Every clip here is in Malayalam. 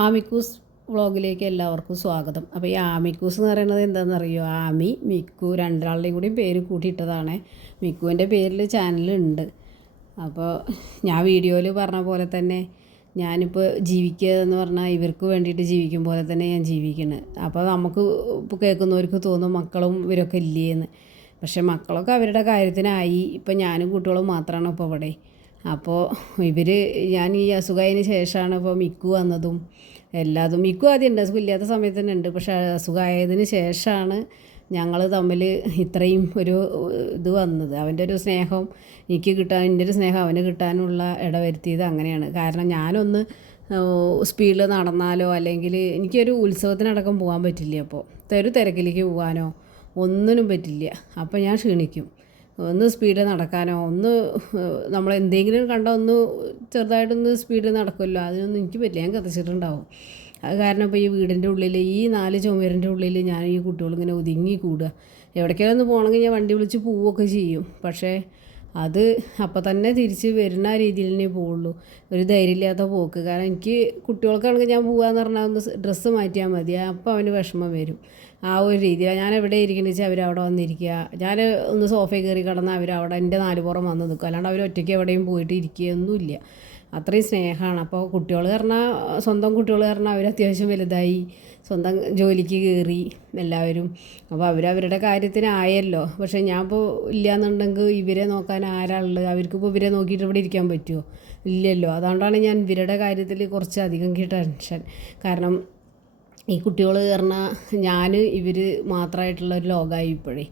ആമിക്കൂസ് വ്ളോഗിലേക്ക് എല്ലാവർക്കും സ്വാഗതം. അപ്പോൾ ഈ ആമിക്കൂസ് എന്ന് പറയുന്നത് എന്താണെന്നറിയോ? ആമി മിക്കു രണ്ടാളുടെയും കൂടി പേര് കൂട്ടിയിട്ടതാണ്. മിക്കുവിൻ്റെ പേരിൽ ചാനലുണ്ട്. അപ്പോൾ ഞാൻ വീഡിയോയിൽ പറഞ്ഞ പോലെ തന്നെ ഞാനിപ്പോൾ ജീവിക്കുക എന്ന് പറഞ്ഞാൽ ഇവർക്ക് വേണ്ടിയിട്ട് ജീവിക്കും പോലെ തന്നെ ഞാൻ ജീവിക്കുന്നത്. അപ്പോൾ നമുക്ക് ഇപ്പോൾ കേൾക്കുന്നവർക്ക് തോന്നും മക്കളും ഇവരൊക്കെ ഇല്ലേന്ന്. പക്ഷേ മക്കളൊക്കെ അവരുടെ കാര്യത്തിനായി. ഇപ്പം ഞാനും കുട്ടികളും മാത്രമാണ് ഇപ്പോൾ ഇവിടെ. അപ്പോൾ ഞാൻ ഈ അസുഖമായതിന് ശേഷമാണ് ഇപ്പോൾ മിക്കു വന്നതും എല്ലാതും. മിക്കു ആദ്യം ഉണ്ട്, അസുഖമില്ലാത്ത സമയത്ത് തന്നെ ഉണ്ട്. പക്ഷേ അസുഖമായതിന് ശേഷമാണ് ഞങ്ങൾ തമ്മിൽ ഇത്രയും ഒരു ഇത് വന്നത്. അവൻ്റെ ഒരു സ്നേഹം എനിക്ക് കിട്ടാൻ, എൻ്റെ ഒരു സ്നേഹം അവന് കിട്ടാനുള്ള ഇടവരുത്തിയത് അങ്ങനെയാണ്. കാരണം ഞാനൊന്ന് സ്പീഡിൽ നടന്നാലോ അല്ലെങ്കിൽ എനിക്കൊരു ഉത്സവത്തിനടക്കം പോകാൻ പറ്റില്ല. അപ്പോൾ ഒരു തിരക്കിലേക്ക് പോകാനോ ഒന്നിനും പറ്റില്ല. അപ്പോൾ ഞാൻ ക്ഷീണിക്കും. ഒന്ന് സ്പീഡിൽ നടക്കാനോ നമ്മൾ എന്തെങ്കിലും കണ്ടാൽ ചെറുതായിട്ടൊന്ന് സ്പീഡിൽ നടക്കുമല്ലോ, അതിനൊന്നും എനിക്ക് പറ്റില്ല. ഞാൻ കത്തിച്ചിട്ടുണ്ടാവും. അത് കാരണം ഇപ്പോൾ ഈ വീടിൻ്റെ ഉള്ളിൽ, ഈ 4 ചുമരിൻ്റെ ഉള്ളിൽ ഞാൻ ഈ കുട്ടികളിങ്ങനെ ഒതുങ്ങി കൂടുക. എവിടേക്കെങ്കിലും ഒന്ന് പോകണമെങ്കിൽ ഞാൻ വണ്ടി വിളിച്ച് പോവുകയൊക്കെ ചെയ്യും. പക്ഷേ അത് അപ്പം തന്നെ തിരിച്ച് വരുന്ന രീതിയിൽ തന്നെ പോവുള്ളൂ. ഒരു ധൈര്യമില്ലാത്ത പോക്ക്. കാരണം എനിക്ക് കുട്ടികൾക്കാണെങ്കിൽ ഞാൻ പോകാമെന്ന് പറഞ്ഞാൽ ഒന്ന് ഡ്രസ്സ് മാറ്റിയാൽ മതി, അപ്പോൾ അവന് വിഷമം വരും. ആ ഒരു രീതിയിലാണ് ഞാൻ എവിടെ ഇരിക്കണമെന്ന് വെച്ചാൽ അവരവിടെ വന്നിരിക്കുക. ഞാൻ ഒന്ന് സോഫയിൽ കയറി കിടന്നാൽ അവരവിടെ എൻ്റെ 4 പുറം വന്ന് നിൽക്കും. അല്ലാണ്ട് അവർ ഒറ്റയ്ക്ക് എവിടെയും പോയിട്ട് ഇരിക്കുകയൊന്നുമില്ല. അത്രയും സ്നേഹമാണ്. അപ്പോൾ കുട്ടികൾ പറഞ്ഞാൽ, സ്വന്തം കുട്ടികൾ പറഞ്ഞാൽ അവർ അത്യാവശ്യം വലുതായി, സ്വന്തം ജോലിക്ക് കയറി എല്ലാവരും. അപ്പോൾ അവരവരുടെ കാര്യത്തിനായല്ലോ. പക്ഷേ ഞാൻ ഇപ്പോൾ ഇല്ലയെന്നുണ്ടെങ്കിൽ ഇവരെ നോക്കാൻ ആരാളുള്ളത്? അവർക്കിപ്പോൾ ഇവരെ നോക്കിയിട്ട് ഇവിടെ ഇരിക്കാൻ പറ്റുമോ? ഇല്ലല്ലോ. അതുകൊണ്ടാണ് ഞാൻ ഇവരുടെ കാര്യത്തിൽ കുറച്ച് അധികം ടെൻഷൻ. കാരണം ഈ കുട്ടികൾ പറഞ്ഞാൽ ഇവർ മാത്രമായിട്ടുള്ളൊരു ലോകമായി ഇപ്പോഴേ.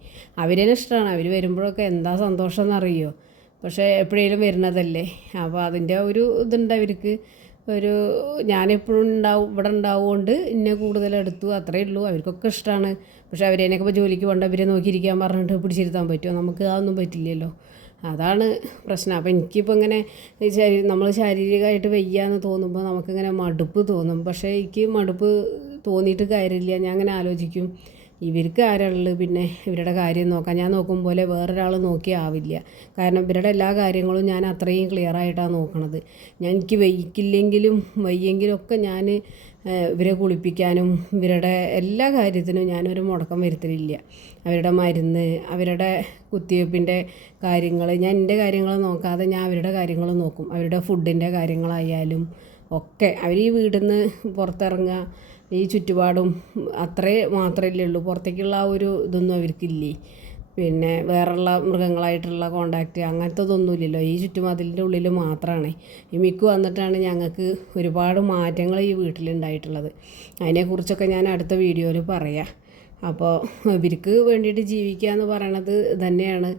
അവരേനെ ഇഷ്ടമാണ്. അവർ വരുമ്പോഴൊക്കെ എന്താ സന്തോഷം എന്നറിയോ? പക്ഷേ എപ്പോഴേലും വരുന്നതല്ലേ. അപ്പോൾ അതിൻ്റെ ഒരു ഇതുണ്ട് അവർക്ക്. ഞാനെപ്പോഴും ഇവിടെ ഉണ്ടാവുകൊണ്ട് എന്നെ കൂടുതലെടുത്തു, അത്രയേ ഉള്ളൂ. അവർക്കൊക്കെ ഇഷ്ടമാണ്. പക്ഷേ അവരേനൊക്കെ ഇപ്പോൾ ജോലിക്ക് പോകേണ്ട, അവരെ നോക്കിയിരിക്കാൻ പറഞ്ഞിട്ട് പിടിച്ചിരുത്താൻ പറ്റുമോ? നമുക്ക് അതൊന്നും പറ്റില്ലല്ലോ. അതാണ് പ്രശ്നം. അപ്പോൾ എനിക്കിപ്പോൾ ഇങ്ങനെ നമ്മൾ ശാരീരികമായിട്ട് വയ്യാന്ന് തോന്നുമ്പോൾ നമുക്കിങ്ങനെ മടുപ്പ് തോന്നും. പക്ഷേ എനിക്ക് മടുപ്പ് തോന്നിയിട്ട് കാര്യമില്ല. ഞാൻ അങ്ങനെ ആലോചിക്കും, ഇവർക്ക് ആരാളുള്ളത് പിന്നെ ഇവരുടെ കാര്യം നോക്കാം? ഞാൻ നോക്കും പോലെ വേറൊരാൾ നോക്കിയാൽ ആവില്ല. കാരണം ഇവരുടെ എല്ലാ കാര്യങ്ങളും ഞാൻ അത്രയും ക്ലിയറായിട്ടാണ് നോക്കണത്. എനിക്ക് വയ്യെങ്കിലും ഒക്കെ ഞാൻ ഇവരെ കുളിപ്പിക്കാനും ഇവരുടെ എല്ലാ കാര്യത്തിനും ഞാനൊരു മുടക്കം വരുത്തലില്ല. അവരുടെ മരുന്ന്, അവരുടെ കുത്തിവയ്പ്പിൻ്റെ കാര്യങ്ങൾ, ഞാൻ എൻ്റെ കാര്യങ്ങൾ നോക്കാതെ ഞാൻ അവരുടെ കാര്യങ്ങൾ നോക്കും. അവരുടെ ഫുഡിൻ്റെ കാര്യങ്ങളായാലും ഒക്കെ. അവർ ഈ വീട്ടിൽ നിന്ന് പുറത്തിറങ്ങുക, ഈ ചുറ്റുപാടും അത്രേ മാത്രമല്ലേ ഉള്ളൂ. പുറത്തേക്കുള്ള ആ ഒരു ഇതൊന്നും അവർക്കില്ലേ. പിന്നെ വേറെയുള്ള മൃഗങ്ങളായിട്ടുള്ള കോണ്ടാക്റ്റ് അങ്ങനത്തതൊന്നുമില്ലല്ലോ. ഈ ചുറ്റുമതിലിൻ്റെ ഉള്ളിൽ മാത്രമാണ്. ഈ മിക്കു വന്നിട്ടാണ് ഞങ്ങൾക്ക് ഒരുപാട് മാറ്റങ്ങൾ ഈ വീട്ടിലുണ്ടായിട്ടുള്ളത്. അതിനെക്കുറിച്ചൊക്കെ ഞാൻ അടുത്ത വീഡിയോയിൽ പറയാം. അപ്പോൾ ഇവർക്ക് വേണ്ടിയിട്ട് ജീവിക്കുക എന്ന് പറയണത് തന്നെയാണ്.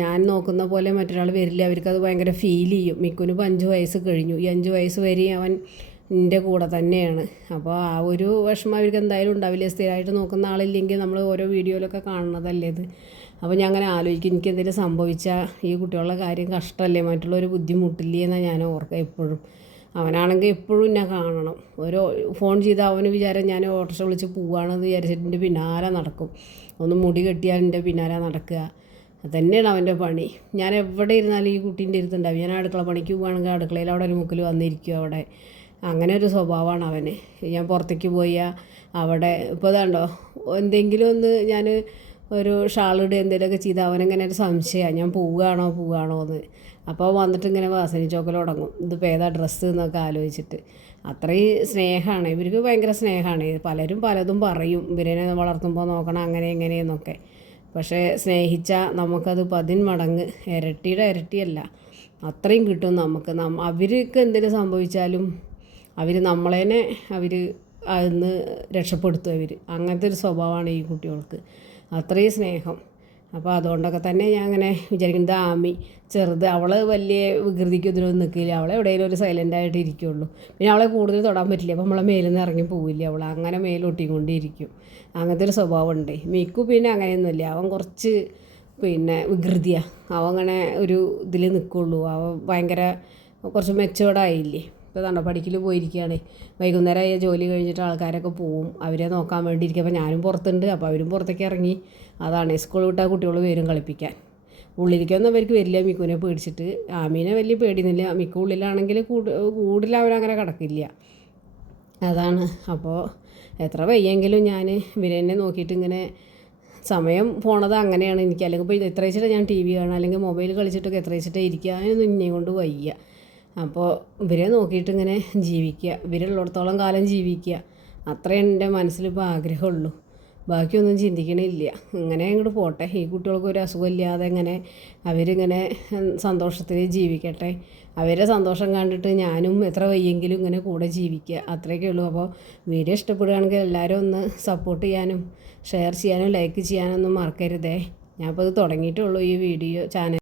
ഞാൻ നോക്കുന്ന പോലെ മറ്റൊരാൾ വരില്ല. അവർക്കത് ഭയങ്കര ഫീൽ ചെയ്യും. മിക്കുവിന് ഇപ്പോൾ 5 വയസ്സ് കഴിഞ്ഞു. ഈ 5 വയസ്സ് വരെ അവൻ എൻ്റെ കൂടെ തന്നെയാണ്. അപ്പോൾ ആ ഒരു വിഷമം അവർക്ക് എന്തായാലും ഉണ്ടാവില്ല. സ്ഥിരമായിട്ട് നോക്കുന്ന ആളില്ലെങ്കിൽ നമ്മൾ ഓരോ വീഡിയോയിലൊക്കെ കാണുന്നതല്ലേ ഇത്. അപ്പോൾ ഞാൻ അങ്ങനെ ആലോചിക്കും, എനിക്ക് എന്തെങ്കിലും സംഭവിച്ചാൽ ഈ കുട്ടികളുടെ കാര്യം കഷ്ടമല്ലേ, മറ്റുള്ളവർ ബുദ്ധിമുട്ടില്ലേ എന്നാണ് ഞാൻ ഓർക്കുക എപ്പോഴും. അവനാണെങ്കിൽ എപ്പോഴും എന്നെ കാണണം. ഫോൺ ചെയ്താൽ അവന് വിചാരം ഞാൻ ഓട്ടോറിക്ഷ വിളിച്ച് പോവുകയാണെന്ന് വിചാരിച്ചിട്ട് എൻ്റെ പിന്നാലെ നടക്കും. ഒന്ന് മുടി കെട്ടിയാൽ എൻ്റെ പിന്നാലെ നടക്കുക. അതുതന്നെയാണ് അവൻ്റെ പണി. ഞാൻ എവിടെ ഇരുന്നാലും ഈ കുട്ടീൻ്റെ അടുത്തുണ്ടാവും. ഞാൻ അടുക്കള പണിക്ക് പോവുകയാണെങ്കിൽ അടുക്കളയിൽ അവിടെ ഒരു മുക്കിൽ വന്നിരിക്കും. അവിടെ അങ്ങനെ ഒരു സ്വഭാവമാണ് അവന്. ഞാൻ പുറത്തേക്ക് പോയാൽ അവിടെ ഇപ്പോൾ ഇതാണ്ടോ, എന്തെങ്കിലും ഒന്ന് ഞാൻ ഒരു ഷാളിടുക എന്തെങ്കിലുമൊക്കെ ചെയ്താൽ അവനങ്ങനെ ഒരു സംശയമാണ്, ഞാൻ പോവുകയാണോ എന്ന്. അപ്പോൾ വന്നിട്ട് ഇങ്ങനെ വാസന ചോക്കൽ തുടങ്ങും, ഇതിപ്പോൾ ഏതാ ഡ്രസ്സ് എന്നൊക്കെ ആലോചിച്ചിട്ട്. അത്രയും സ്നേഹമാണ് ഇവർക്ക്, ഭയങ്കര സ്നേഹമാണ്. പലരും പലതും പറയും, ഇവരെ വളർത്തുമ്പോൾ നോക്കണം അങ്ങനെ എങ്ങനെയെന്നൊക്കെ. പക്ഷേ സ്നേഹിച്ചാൽ നമുക്കത് 10 മടങ്ങ് ഇരട്ടിയല്ല, അത്രയും കിട്ടും നമുക്ക്. അവർക്ക് എന്തെങ്കിലും സംഭവിച്ചാലും അവർ അതിന്ന് രക്ഷപ്പെടുത്തും. അങ്ങനത്തെ ഒരു സ്വഭാവമാണ് ഈ കുട്ടികൾക്ക്. അത്രയും സ്നേഹം. അപ്പോൾ അതുകൊണ്ടൊക്കെ തന്നെ ഞാൻ അങ്ങനെ വിചാരിക്കുന്നത്, ആമി ചെറുത്, അവൾ വലിയ വികൃതിക്ക് ഇതിലൊന്നും നിൽക്കില്ല. അവളെ എവിടെയെങ്കിലും ഒരു സൈലൻ്റായിട്ട് ഇരിക്കുകയുള്ളൂ. പിന്നെ അവളെ കൂടുതൽ തൊടാൻ പറ്റില്ല. അപ്പോൾ നമ്മളെ മേലിൽ നിന്ന് ഇറങ്ങി പോവില്ല. അവൾ അങ്ങനെ മേലൊട്ടിക്കൊണ്ടിരിക്കും. അങ്ങനത്തെ ഒരു സ്വഭാവമുണ്ട്. മിക്കു പിന്നെ അങ്ങനെയൊന്നുമില്ല. അവൻ കുറച്ച് വികൃതിയാണ്. അവൻ അങ്ങനെ ഒരു ഇതിൽ നിൽക്കുള്ളൂ. അവൻ ഭയങ്കര കുറച്ച് മെച്ചോർഡായില്ലേ. ഇപ്പോൾ കണ്ടോ പഠിക്കൽ പോയിരിക്കുകയാണ്. വൈകുന്നേരമായ ജോലി കഴിഞ്ഞിട്ട് ആൾക്കാരൊക്കെ പോവും, അവരെ നോക്കാൻ വേണ്ടി ഇരിക്കുക. അപ്പോൾ ഞാനും പുറത്തുണ്ട്. അപ്പോൾ അവരും പുറത്തേക്ക് ഇറങ്ങി. അതാണ് സ്കൂൾ വിട്ടാൽ കുട്ടികൾ വരും കളിപ്പിക്കാൻ. ഉള്ളിലേക്കൊന്നും അവർക്ക് വരില്ല മിക്കുവിനെ പേടിച്ചിട്ട്. ആമീനെ വലിയ പേടിയൊന്നുമില്ല. മിക്ക ഉള്ളിലാണെങ്കിൽ കൂടുതൽ അവരങ്ങനെ കിടക്കില്ല. അതാണ്. അപ്പോൾ എത്ര വയ്യെങ്കിലും ഞാൻ ഇവരെന്നെ നോക്കിയിട്ട് ഇങ്ങനെ സമയം പോണത് അങ്ങനെയാണ് എനിക്ക്. അല്ലെങ്കിൽ ഇപ്പോൾ എത്ര വെച്ചിട്ട് ഞാൻ ടി വി കാണുക, അല്ലെങ്കിൽ മൊബൈൽ കളിച്ചിട്ടൊക്കെ എത്ര വെച്ചിട്ട് ഇരിക്കുക, അതിനൊന്നും ഇന്നെ കൊണ്ട് വയ്യ. അപ്പോൾ ഇവരെ നോക്കിയിട്ട് ഇങ്ങനെ ജീവിക്കുക, ഇവരുള്ളിടത്തോളം കാലം ജീവിക്കുക, അത്രേ എൻ്റെ മനസ്സിലിപ്പോൾ ആഗ്രഹമുള്ളൂ. ബാക്കിയൊന്നും ചിന്തിക്കണില്ല. ഇങ്ങനെ അങ്ങോട്ട് പോട്ടെ, ഈ കുട്ടികൾക്ക് ഒരു അസുഖമില്ലാതെ ഇങ്ങനെ അവരിങ്ങനെ സന്തോഷത്തിൽ ജീവിക്കട്ടെ. അവരെ സന്തോഷം കണ്ടിട്ട് ഞാനും എത്ര വയ്യെങ്കിലും ഇങ്ങനെ കൂടെ ജീവിക്കുക, അത്രയൊക്കെ ഉള്ളൂ. അപ്പോൾ വീഡിയോ ഇഷ്ടപ്പെടുകയാണെങ്കിൽ എല്ലാവരും ഒന്ന് സപ്പോർട്ട് ചെയ്യാനും ഷെയർ ചെയ്യാനും ലൈക്ക് ചെയ്യാനൊന്നും മറക്കരുതേ. ഞാനിപ്പോൾ ഇത് തുടങ്ങിയിട്ടേ ഉള്ളൂ ഈ വീഡിയോ ചാനൽ.